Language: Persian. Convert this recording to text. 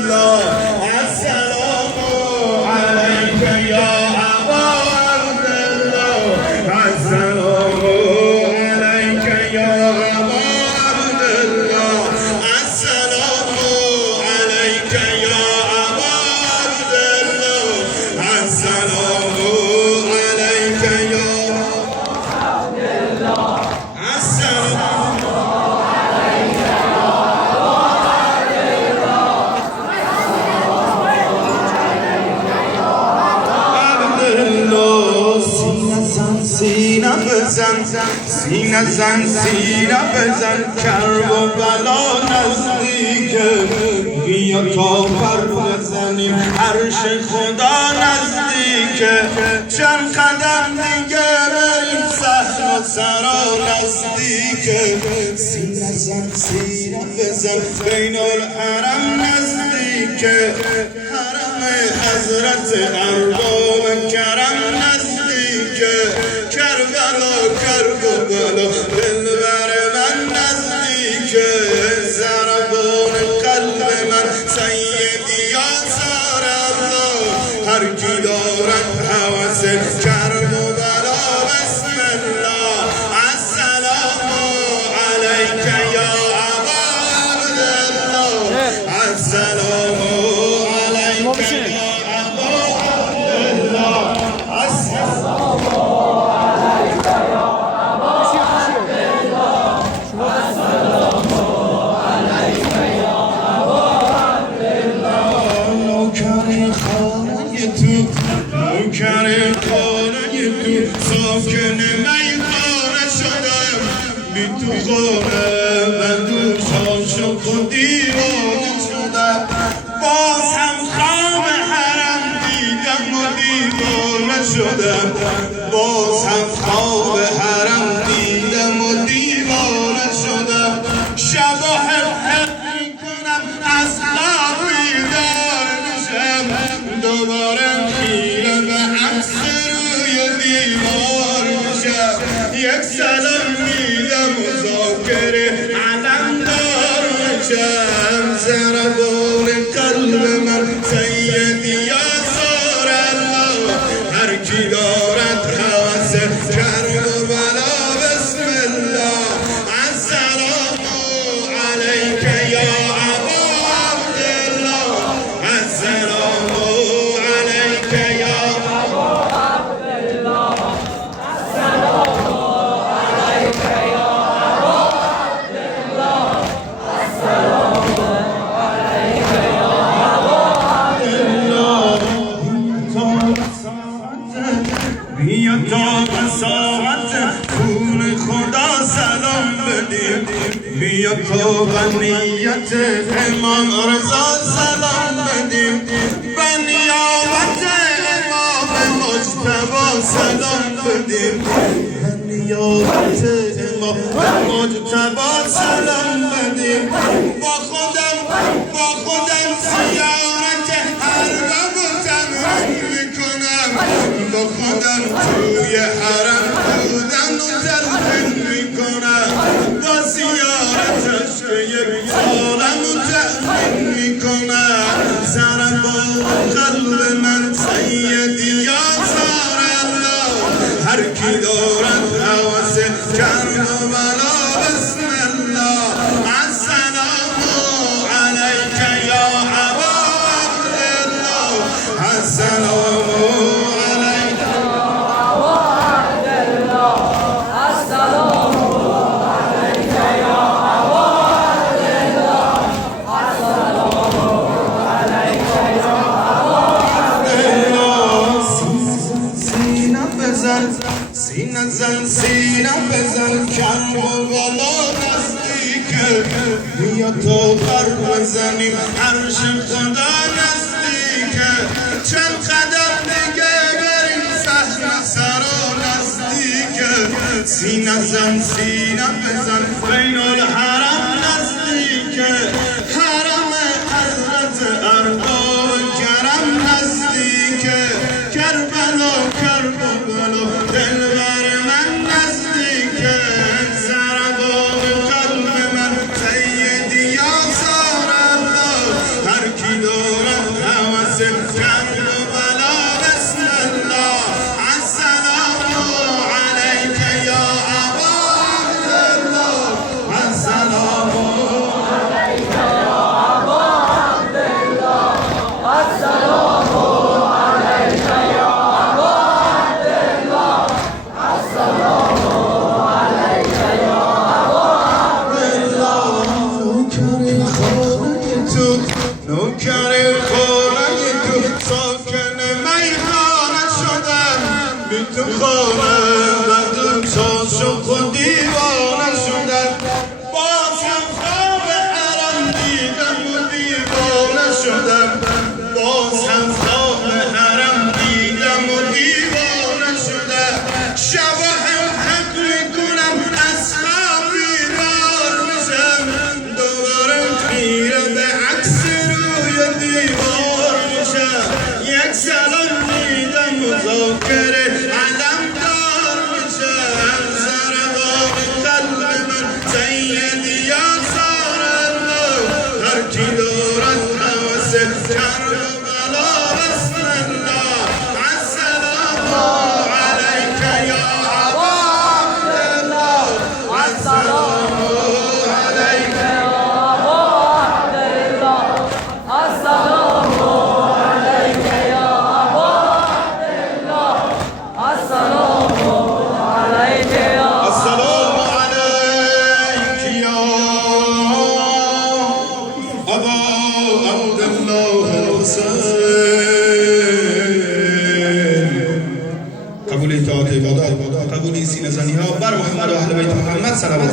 الله السلام عليك يا أبا عبد الله السلام عليك يا أبا عبد الله السلام عليك يا أبا عبد الله السلام عليك يا عبد الله السلام سینه بزن سینه زن سینه بزن کرب و بلا نزدیکه بیا تا پر بزنیم عرش خدا نزدیکه چند قدم دیگه بریم صحن و سرا نزدیکه سینه زن سینه بزن بین الحرم نزدیکه حرم حضرت ارباب کرم نزدیکه کربلا کربلا دلبر من نزدیکه ضربان قلب من سیدی یا زار الله هر کی دارد هوس کربلا بسم الله السلام علیک یا ابا عبدالله السلام علیک یا ابا عبدالله السلام نوکر خانه تو ساکن میخانه شدم بی تو خانه من دوش عاشق و دیوانه شدم باز هم خواب حرم دیدم و دیوانه شدم باز هم خواب حرم دیدم و دیوانه شدم شب و حق میکنم از خواب بیدار میشم دوباره یک سلام میدم مذاکره علمدار میشم ضربان قلب من سیدی یا زار الله هر کی دارد هوس کربلا بسم الله السلام علیک یا ابا عبدالله السلام علیک یا ابا عبدالله بیا تا بساعت خون خدا سلام بدیم بیا تا غنیت امام رضا سلام بدیم بنیامت امام مجتبی سلام بدیم بنیامت امام مجتبی سلام بدیم با خودم زیارت هر رب و تمرین میکنم با خودم توی حرم بودن و تلقین میکنم با زیارتش که یک سالم و تأمین میکنم ضربان قلب من سیدی یا زار الله هر کی دارد هوس کربلا بسم الله السلام علیک یا ابا عبدالله السلام سینه زن سینه بزن کربلا نزدیکه بیا تا پر بزنیم عرش خدا نزدیکه چند قدم دیگه بریم صحن سرا نزدیکه سینه زن سینه بزن بین الحرم نزدیکه حرم حضرت ارباب کرم نزدیکه کربلا کربلا دلبر من نزدیکه ضربان قلب من سیدی یا زار الله هر کی تو خانه بدون چاشق و دیوانه شدم باز هم خواب حرم دیدم و دیوانه شدم باز هم خواب حرم دیدم و دیوانه شدم شبا هم حق میکنم از خواب بیدار میشم دوباره خیره به عکس روی دیوار میشم یک سلام میدم مذاکره علم دار میشم سر باق قلب من سیدی یا سار الله هر کی دارد حوث کربلا بسم الله السلام علیک یا ابا عبدالله السلام علیک یا ابا عبدالله السلام علیک یا ابا عبدالله السلام علیک یا السلام علیک یا ابا عبدالله الحسین قبول اطاعت عبادات قبول سینه زنی ها بر محمد و اهل بیت محمد صلوات